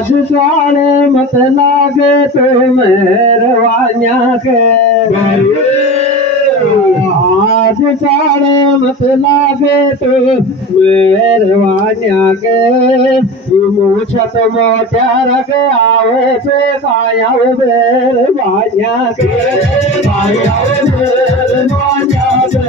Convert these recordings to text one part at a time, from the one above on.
आज साले मत लागे तो मेहरबानिया के आज साले मत लागे तो मेहरबानिया के मूछत मोटा रख आवे से काया मेहरबानिया के काया मेहरबानिया के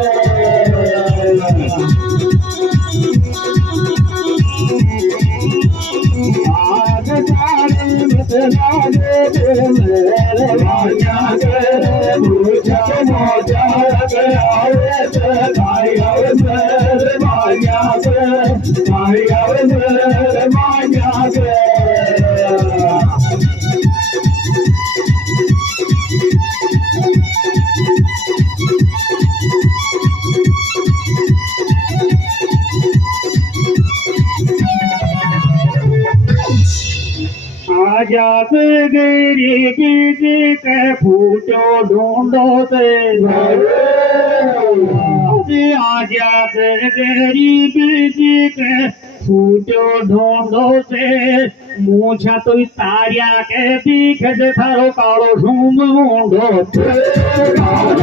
आज साले मत लागे तो मेहरबानिया के मूछत मोटा रख आवे से काया मेहरबानिया के काया मेहरबानिया के आजाद गरीबी जी के फूटो ढूंढो से आजाद गरीबी जी के फूटो ढूंढो से मूछा तो तारिया के दिखे जे थारो कालो झूम ढूंढो से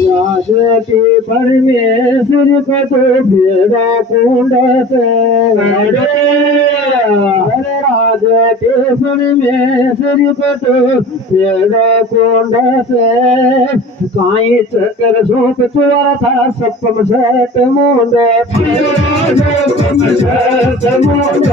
राजती परमेश्वर को तो भेड़ा कुंड से राजती परमेश्वर को तो भेड़ा कुंड से काई चक्कर सोप चुरा था सप्पम सत मुंड सप्पम सत मुंड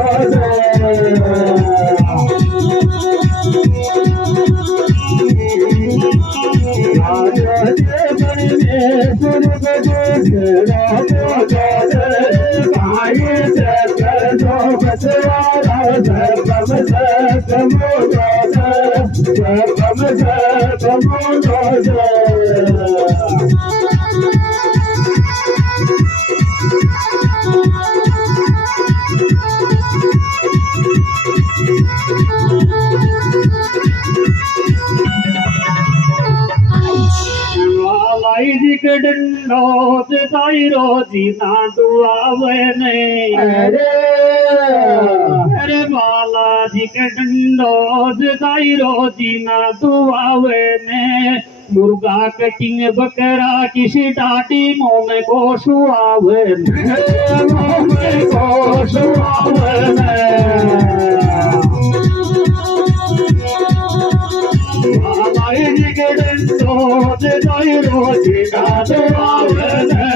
डंडो से ताई रोजी ना दुआवे ने अरे बालाजी के डंडो से ताई रोजी ना दुआवे ने मुर्गा कटिंग बकरा किसी टाटी मुंह में को सुआवे मुंह में को सुआवे बालाजी के डंडो से ताई रोजी ना दुआवे ने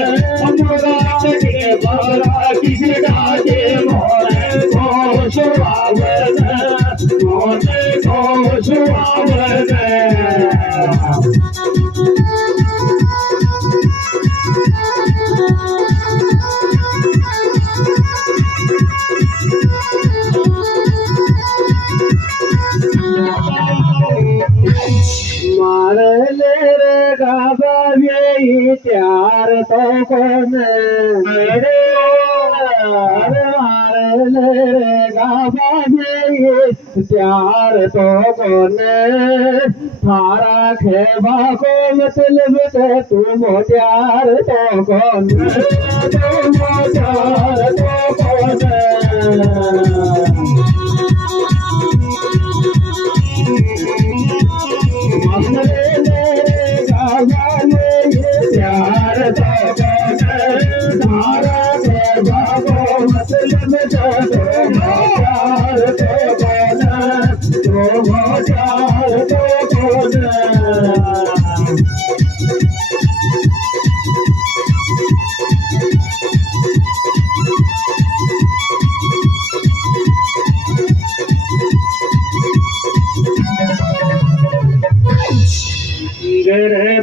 मुर्गा कटिंग बकरा किसी टाटी मुंह में को सुआवे मुंह में को सुआवे मारे ले रे गाबा यही प्यार तो कौन अरे मारे ले रे गाबा यही प्यार तो कौन थारा खेबा को मतलब से तुम प्यार तो कौन तुम प्यार तो कौन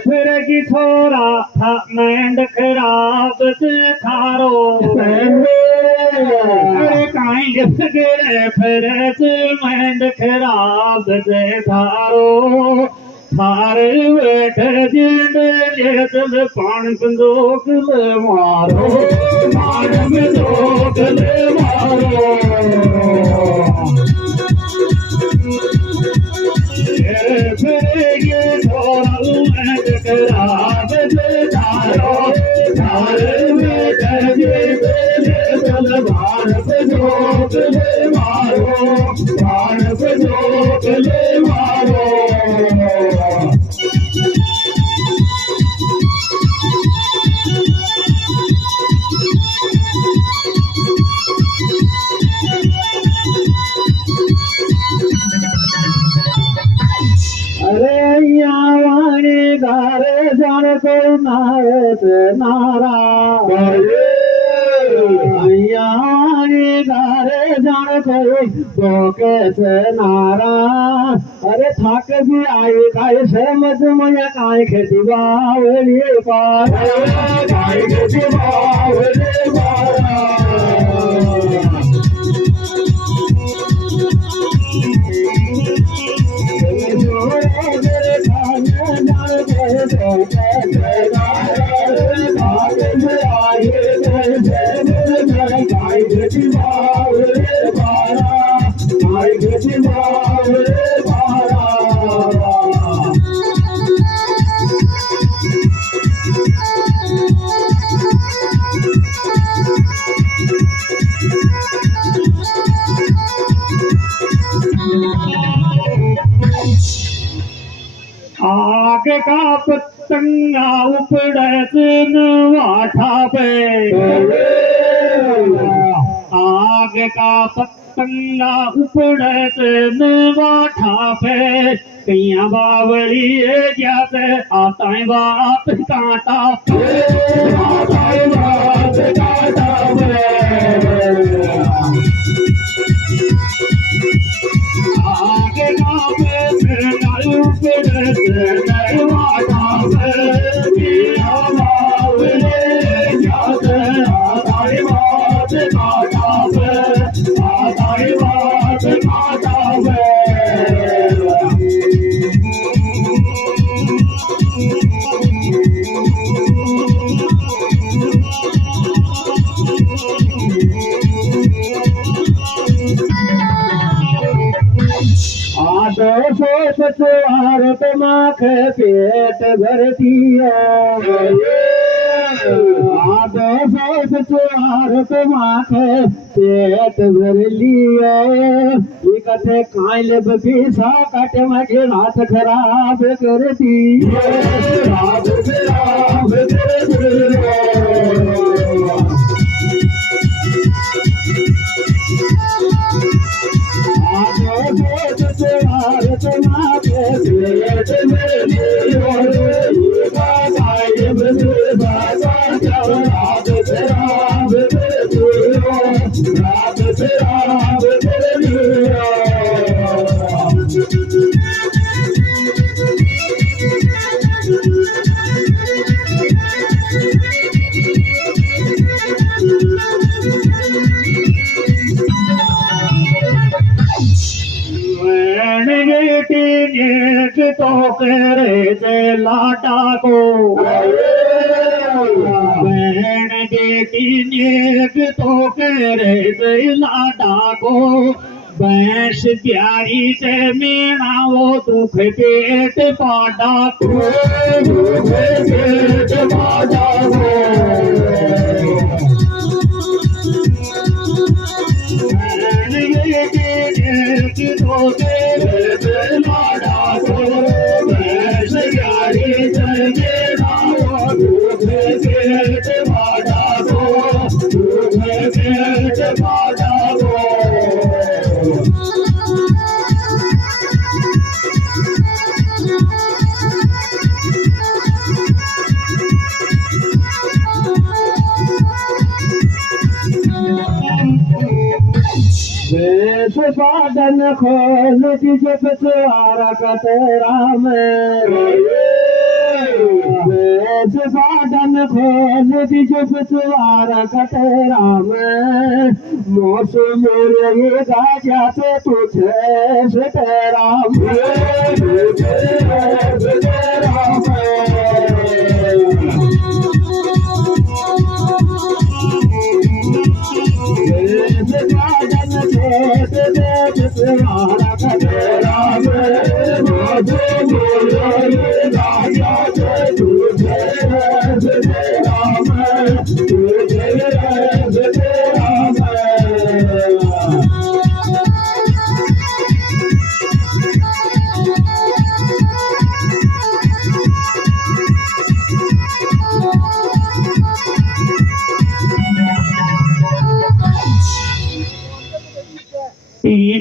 फिर की छोरा था मैंड खराब से थारो अरे काई गिरे फिर मैंड खराब से थारो थार बैठ जिंद चल पान बंदूक ले मारो पान बंदूक ले मारो फिर छोरा मैंड खराब से थारो थार बैठ जिंद चल पान बंदूक ले मारो पान बंदूक ले मारो अरे यावाने गारे जान कोई नारत नारा यावाने गारे जान कोई बोके से नारा अरे थाक भी आई काय समझ मया काय खेती बावली पार काय खेती बावली पार आग का पतंगा उपड़त वाठा पे आग का पतंगा उपड़त वाठा पे कैया बावली जाते आता है बाप कांटा आता है बाप कांटा आगे का पतंगा उपड़त वाठा पे कैया बावली जाते आता है बाप कांटा आता है बाप कांटा भारत माख पेट भरती भारत माख पेट भर लिया कथे कायल बपीसा काटे मागे हाथ खराब करती खराब तो करे दे लाटा को बहन बेटी नेक तो करे दे लाटा को भैंस प्यारी से मेरा वो दुख पेट पाटा को दुख पेट पाटा को तो करे दे लाटा को भैंस प्यारी से मेरा वो दुख पेट पाटा को दुख पेट पाटा को साधन खोल जब द्वारा का तेरा में साधन खोल बीजो पिछवार कटे राम मौसम रे गाजा पे तुझे से राम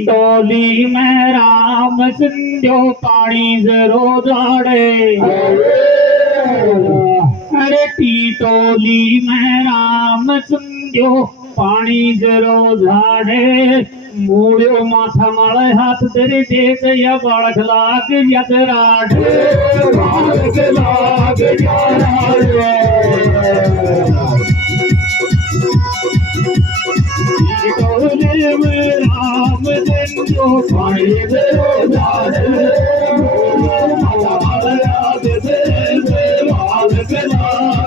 टोली में राम सिंधो पानी जरो झाड़े अरे टोली में राम सिंधो पानी जरो झाड़े मूड़ो माथा माले हाथ तेरे देख या बालक लाग यत राठ बालक लाग टोली में राम सिंधो पानी जरो झाड़े माथा माले हाथ तेरे बालक लाग